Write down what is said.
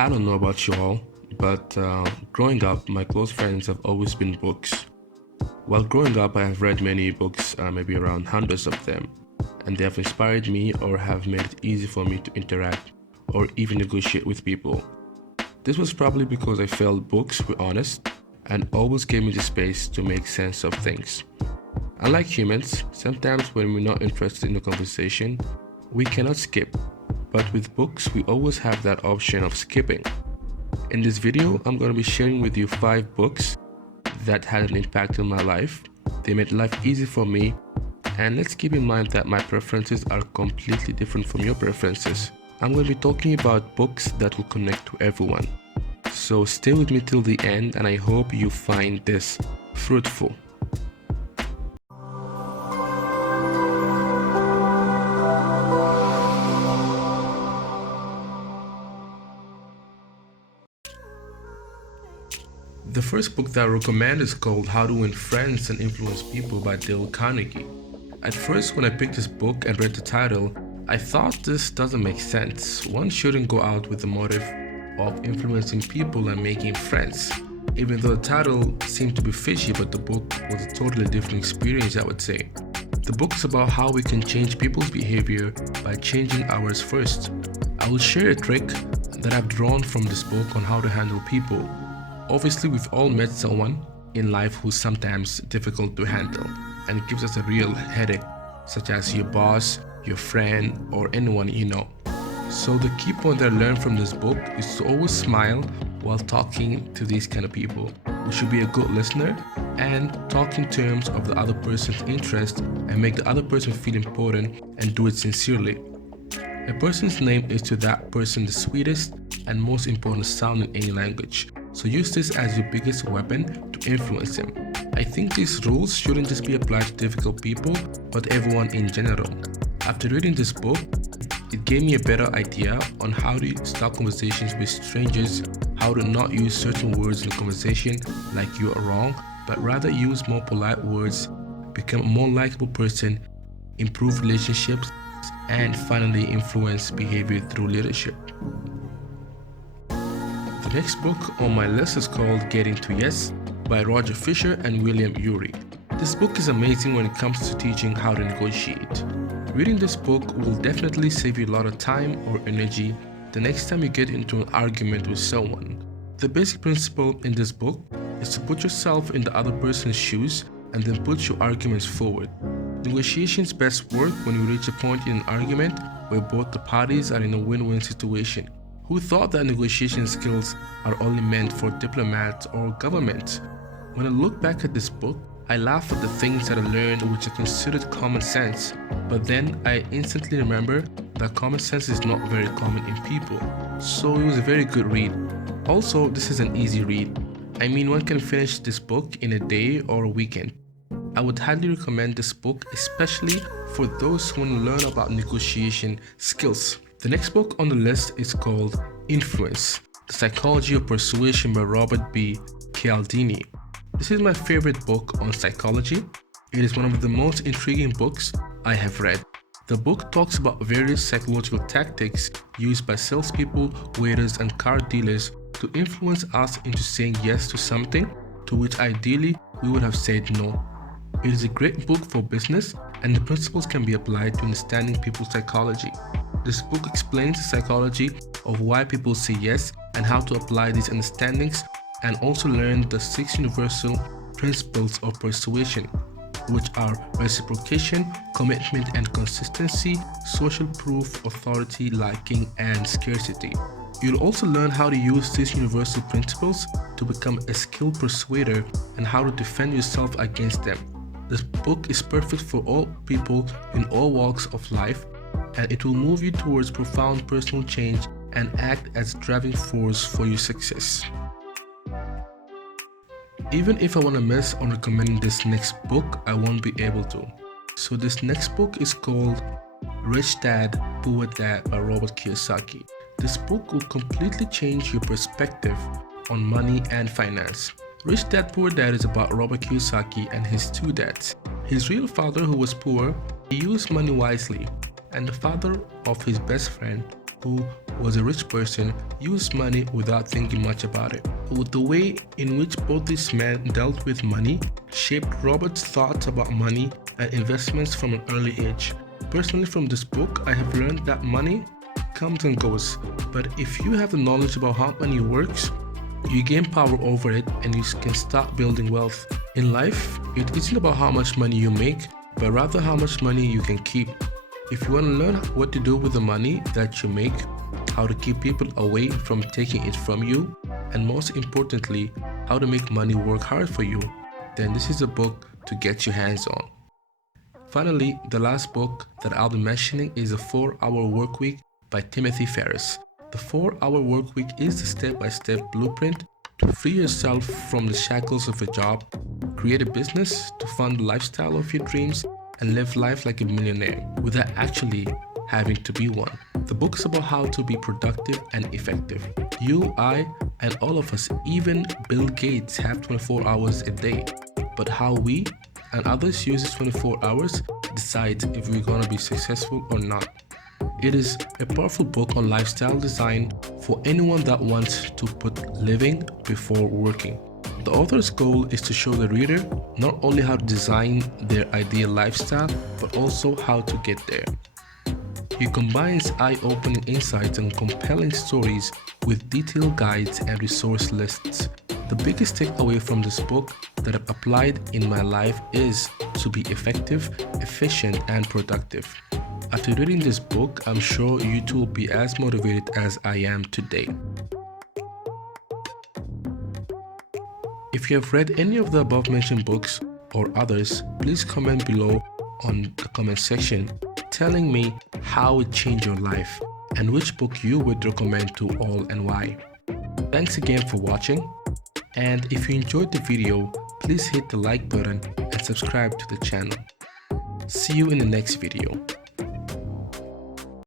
I don't know about you all, but growing up, my close friends have always been books. While growing up, I have read many books, maybe around hundreds of them, and they have inspired me or have made it easy for me to interact or even negotiate with people. This was probably because I felt books were honest and always gave me the space to make sense of things. Unlike humans, sometimes when we're not interested in a conversation, we cannot skip, but with books, we always have that option of skipping. In this video, I'm going to be sharing with you 5 books that had an impact on my life. They made life easy for me, and let's keep in mind that my preferences are completely different from your preferences. I'm going to be talking about books that will connect to everyone. So stay with me till the end, and I hope you find this fruitful. The first book that I recommend is called How to Win Friends and Influence People by Carnegie. At first, when I picked this book and read the title, I thought this doesn't make sense. One shouldn't go out with the motive of influencing people and making friends. Even though the title seemed to be fishy, but the book was a totally different experience, I would say. The book is about how we can change people's behavior by changing ours first. I will share a trick that I've drawn from this book on how to handle people. Obviously, we've all met someone in life who's sometimes difficult to handle and gives us a real headache, such as your boss, your friend, or anyone you know. So the key point that I learned from this book is to always smile while talking to these kind of people. We should be a good listener and talk in terms of the other person's interest and make the other person feel important and do it sincerely. A person's name is to that person the sweetest and most important sound in any language. So use this as your biggest weapon to influence him. I think these rules shouldn't just be applied to difficult people, but everyone in general. After reading this book, it gave me a better idea on how to start conversations with strangers, how to not use certain words in a conversation like you are wrong, but rather use more polite words, become a more likable person, improve relationships, and finally influence behavior through leadership. The next book on my list is called Getting to Yes by Roger Fisher and William Ury. This book is amazing when it comes to teaching how to negotiate. Reading this book will definitely save you a lot of time or energy the next time you get into an argument with someone. The basic principle in this book is to put yourself in the other person's shoes and then put your arguments forward. Negotiations best work when you reach a point in an argument where both the parties are in a win-win situation. Who thought that negotiation skills are only meant for diplomats or government? When I look back at this book, I laugh at the things that I learned which are considered common sense, but then I instantly remember that common sense is not very common in people. So it was a very good read. Also, this is an easy read. I mean, one can finish this book in a day or a weekend. I would highly recommend this book, especially for those who want to learn about negotiation skills. The next book on the list is called Influence: The Psychology of Persuasion by Robert B. Cialdini. This is my favorite book on psychology. It is one of the most intriguing books I have read. The book talks about various psychological tactics used by salespeople, waiters, and car dealers to influence us into saying yes to something to which ideally we would have said no. It is a great book for business, and the principles can be applied to understanding people's psychology. This book explains the psychology of why people say yes and how to apply these understandings, and also learn the 6 universal principles of persuasion, which are reciprocation, commitment and consistency, social proof, authority, liking, and scarcity. You'll also learn how to use these universal principles to become a skilled persuader and how to defend yourself against them. This book is perfect for all people in all walks of life, and it will move you towards profound personal change and act as a driving force for your success. Even if I want to miss on recommending this next book, I won't be able to. So this next book is called Rich Dad, Poor Dad by Robert Kiyosaki. This book will completely change your perspective on money and finance. Rich Dad, Poor Dad is about Robert Kiyosaki and his 2 dads. His real father, who was poor, he used money wisely, and the father of his best friend, who was a rich person, used money without thinking much about it. The way in which both these men dealt with money shaped Robert's thoughts about money and investments from an early age. Personally, from this book, I have learned that money comes and goes, but if you have the knowledge about how money works, you gain power over it and you can start building wealth. In life, it isn't about how much money you make, but rather how much money you can keep. If you want to learn what to do with the money that you make, how to keep people away from taking it from you, and most importantly, how to make money work hard for you, then this is a book to get your hands on. Finally, the last book that I'll be mentioning is The 4-Hour Workweek by Timothy Ferriss. The 4-Hour Workweek is the step-by-step blueprint to free yourself from the shackles of a job, create a business to fund the lifestyle of your dreams, and live life like a millionaire without actually having to be one. The book is about how to be productive and effective. You, I, and all of us, even Bill Gates, have 24 hours a day. But how we and others use these 24 hours decides if we're going to be successful or not. It is a powerful book on lifestyle design for anyone that wants to put living before working. The author's goal is to show the reader not only how to design their ideal lifestyle, but also how to get there. He combines eye-opening insights and compelling stories with detailed guides and resource lists. The biggest takeaway from this book that I've applied in my life is to be effective, efficient, and productive. After reading this book, I'm sure you too will be as motivated as I am today. If you have read any of the above mentioned books or others, please comment below on the comment section telling me how it changed your life and which book you would recommend to all and why. Thanks again for watching, and if you enjoyed the video, please hit the like button and subscribe to the channel. See you in the next video.